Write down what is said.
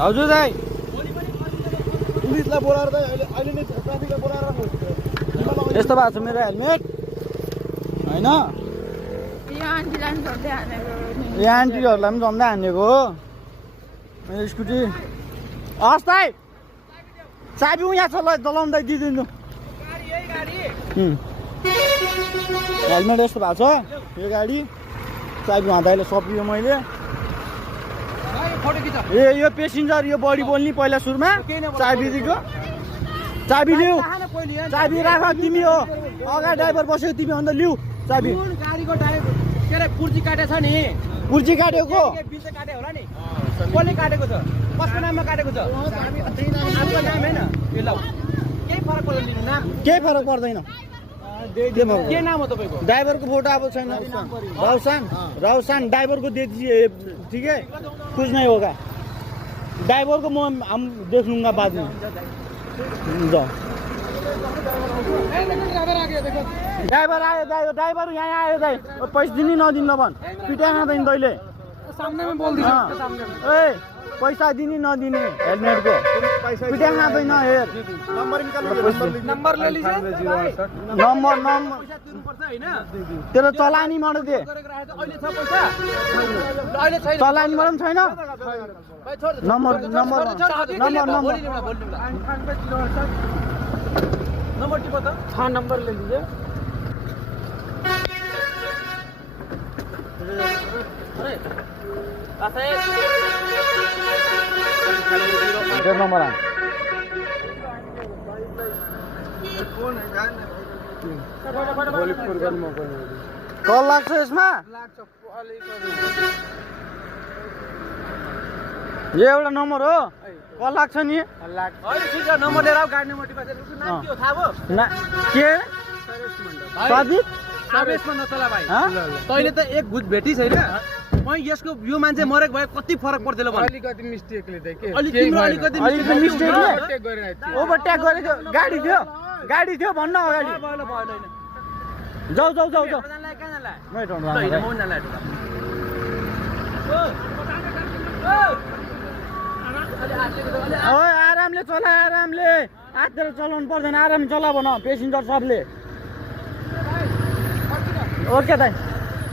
हजुर दाइ पुलिसलाई बोलाएर त अहिले नै ट्राफिकलाई बोलाएर यस्तो भएको छ मेरो हेलमेट होइन यहाँ आन्टीहरूलाई पनि झम्दै हानेको हो मेरो स्कुटी हस् दाइ चाबी यहाँ छ ल चलाउँदै दिइदिनु हेलमेट यस्तो भएको छ यो गाडी चाबी भाँदाले सपियो मैले ए यो पेसेन्जर यो बडी बोल्ने पहिला सुरुमा चाबी दिएको चाबी लिऊ चाबी राख तिमी हो अगाडि ड्राइभर बसेको तिमी अन्त लिऊ चाबी गाडीको ड्राइभर के अरे पुर्जी काटेछ नि पुर्जी काटेको बिल चाहिँ काटे होला नि कसले काटेको छ कसको नाममा काटेको छ आफ्नो नाम हैन ए ल केही फरक पर्दैन नाम केही फरक पर्दैन के नाम हो तपाईँको ड्राइभरको फोटो अब छैन राउसान ड्राइभरको दे दिए ठीक है कुछ नहीं होगा ड्राइवर को हम देख लूंगा बाद में जाओ ड्राइभर आयो ड्राइभर यहाँ आयो दाइ पैसा दिने नदिनु भन् पिटाइ खाँदैन तैँले सामनेमा बोल्दिस् सामने ए पैसा दिने नदिने हेलमेटको पिटाइ खाँदैन हेर नम्बर ले लीजिए नम्बर पैसा तिर्नुपर्छ हैन तेरो चलानीबाट दे अहिले छ पैसा अहिले छैन चलानीबाट पनि छैन भाइ छोड नम्बर नम्बर टिपो त हाँ नंबर ले लीजिए तेरो नम्बर आ कल लाग्छ यसमा यो एउटा नम्बर हो कल लाग्छ नि अहिले ठिक छ नम्बर लिएर आऊ गाडी नम्बर टिपेर नाम के हो थाहा भयो के सादिक आवेशमा नचला भाइ तैँले त एक भुज भेटिस् हैन म यसको यो मान्छे मरेको भए कति फरक पर्दैन भन अलिकति मिस्टेकले त के अलिकति मिस्टेकले ओभरटेक गरेको गाडी थियो भन्न अगाडि जाऊ आरामले चला आरामले आतेर चलाउनु पर्दैन आराम चला भन पेसेन्जर सबले ओके दाइ